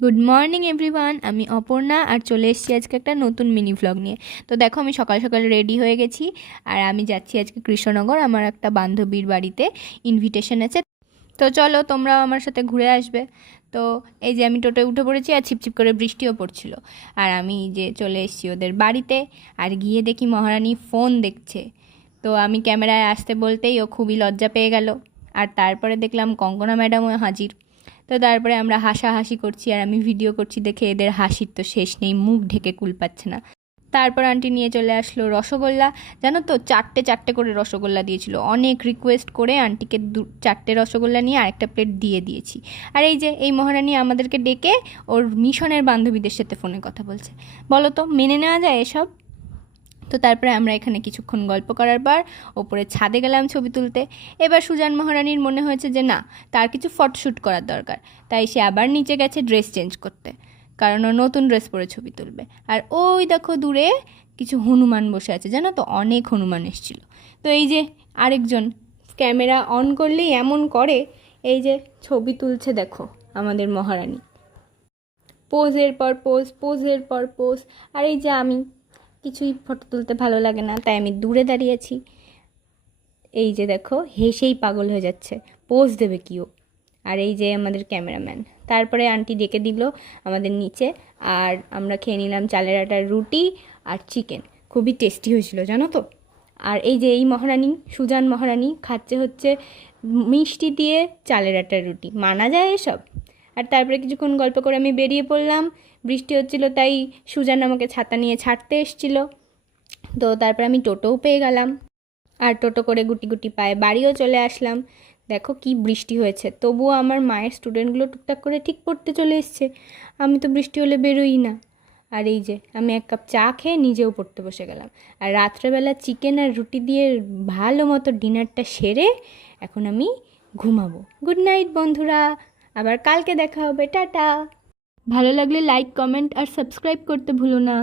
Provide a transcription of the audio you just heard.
Good morning everyone, আমি অপর্ণা আর চলে এসেছি আজকে একটা নতুন মিনি ভ্লগ নিয়ে। তো দেখো, আমি সকাল সকাল রেডি হয়ে গেছি আর আমি যাচ্ছি আজকে কৃষ্ণনগর। আমার একটা বান্ধবীর বাড়িতে ইনভিটেশন আছে। তো চলো, তোমরাও আমার সাথে ঘুরে আসবে। তো এই যে আমি টোটোয় উঠে পড়েছি আর ছিপছিপ করে বৃষ্টিও পড়ছিল। আর আমি যে চলে এসেছি ওদের বাড়িতে, আর গিয়ে দেখি মহারানী ফোন দেখছে। তো আমি ক্যামেরায় আসতে বলতেই ও খুবই লজ্জা পেয়ে গেল। আর তারপরে দেখলাম কঙ্কনা ম্যাডামও হাজির। তো তারপরে আমরা হাসাহাসি করছি আর আমি ভিডিও করছি দেখে এদের হাসির তো শেষ নেই, মুখ ঢেকে কুল পাচ্ছে না। তারপর আন্টি নিয়ে চলে আসলো রসগোল্লা। জানো তো, চারটে চারটে করে রসগোল্লা দিয়েছিল। অনেক রিকোয়েস্ট করে আন্টিকে চারটে রসগোল্লা নিয়ে আরেকটা প্লেট দিয়ে দিয়েছি। আর এই যে এই মহারানী আমাদেরকে ডেকে ওর মিশনের বান্ধবীদের সাথে ফোনে কথা বলছে। বলো তো, মেনে নেওয়া যায় এসব? তো তারপরে আমরা এখানে কিছুক্ষণ গল্প করার পর ওপরে ছাদে গেলাম ছবি তুলতে। এবার সুজান মহারানীর মনে হয়েছে যে না, তার কিছু ফটোশ্যুট করার দরকার। তাই সে আবার নিচে গেছে ড্রেস চেঞ্জ করতে, কারণ ও নতুন ড্রেস পরে ছবি তুলবে। আর ওই দেখো দূরে কিছু হনুমান বসে আছে, জানো তো, অনেক হনুমান এসেছিলো। তো এই যে আরেকজন ক্যামেরা অন করলেই এমন করে, এই যে ছবি তুলছে দেখো আমাদের মহারানী, পোজের পর পোজ, পোজের পর পোজ। আর এই যে আমি কিছুই ফটো তুলতে ভালো লাগে না, তাই আমি দূরে দাঁড়িয়েছি। এই যে দেখো হেসেই পাগল হয়ে যাচ্ছে, পোজ দেবে কিও। আর এই যে আমাদের ক্যামেরাম্যান। তারপরে আন্টি ডেকে দিল আমাদের নিচে, আর আমরা খেয়ে নিলাম চালের আটার রুটি আর চিকেন। খুবই টেস্টি হয়েছিল জানো তো। আর এই যে এই মহারানী, সুজান মহারানী, খাচ্ছে হচ্ছে মিষ্টি দিয়ে চালের আটার রুটি। মানা যায় এসব? আর তারপরে কিছুক্ষণ গল্প করে আমি বেরিয়ে পড়লাম। বৃষ্টি হচ্ছিল তাই সুজান আমাকে ছাতা নিয়ে ছাড়তে এসেছিল। তো তারপর আমি টোটোও পেয়ে গেলাম, আর টোটো করে গুটি গুটি পায়ে বাড়িও চলে আসলাম। দেখো কি বৃষ্টি হয়েছে, তবুও আমার মায়ের স্টুডেন্টগুলো টুকটাক করে ঠিক পড়তে চলে এসছে। আমি তো বৃষ্টি হলে বেরোই না। আর এই যে আমি এক কাপ চা খেয়ে নিজেও পড়তে বসে গেলাম। আর রাত্রেবেলা চিকেন আর রুটি দিয়ে ভালো মতো ডিনারটা সেরে এখন আমি ঘুমাবো। গুড নাইট বন্ধুরা, আবার কালকে দেখা হবে। টাটা। ভালো লাগলে লাইক, কমেন্ট আর সাবস্ক্রাইব করতে ভুলো না।